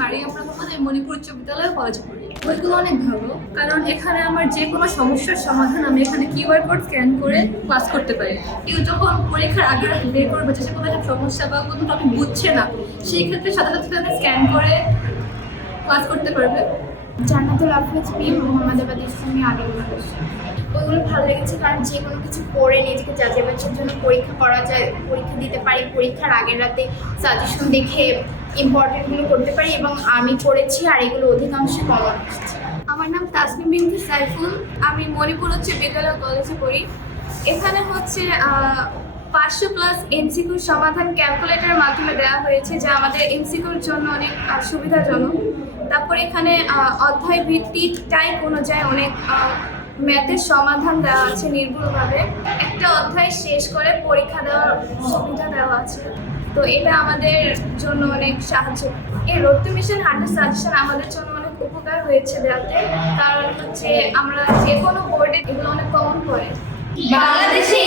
মারিয়াম রহমান মণিপুর উচ্চ বিদ্যালয়ে কলেজে পড়ি। বইগুলো অনেক ভালো, কারণ এখানে আমার যে কোনো সমস্যার সমাধান আমি এখানে কিউআর কোড স্ক্যান করে ক্লাস করতে পারি। কেউ যখন পরীক্ষার আগে বের করবে যে কোনো একটা সমস্যা বা কোনো টপিক বুঝছে না, সেই ক্ষেত্রে সাথে সাথে স্ক্যান করে ক্লাস করতে পারবে। জান্নাতুল আফরোজ বি মোহাম্মদাবাদ ইসলামী আলিম মাদ্রাসা। ওইগুলো ভালো লেগেছে কারণ যে কোনো কিছু পড়ে নিজেকে যাচাই বাছাইয়ের জন্য পরীক্ষা করা যায়, পরীক্ষা দিতে পারি, পরীক্ষার আগের রাতে সাজেশন দেখে ইম্পর্টেন্টগুলো করতে পারি এবং আমি করেছি আর এগুলো অধিকাংশই কমন এসেছে। আমার নাম তাসনিম বিনতে সাইফুল, আমি মণিপুর উচ্চ বিদ্যালয় কলেজে পড়ি। এখানে হচ্ছে 500+ এমসিকিউর সমাধান ক্যালকুলেটরের মাধ্যমে দেওয়া হয়েছে, যা আমাদের এমসিকিউর জন্য অনেক সুবিধাজনক। তারপর এখানে অধ্যায় ভিত্তিক টাইপ অনুযায়ী অনেক ম্যাথের সমাধান দেওয়া আছে নির্ভুলভাবে। একটা অধ্যায় শেষ করে পরীক্ষা দেওয়ার সুবিধা দেওয়া আছে, তো এটা আমাদের জন্য অনেক সাহায্য। এই রোড মিশন হান্ড্রেড সাজেশন আমাদের জন্য অনেক উপকার হয়েছে দেওয়াতে, কারণ হচ্ছে আমরা যে কোনো বোর্ডে এগুলো অনেক কমন পড়ে। বাংলাদেশে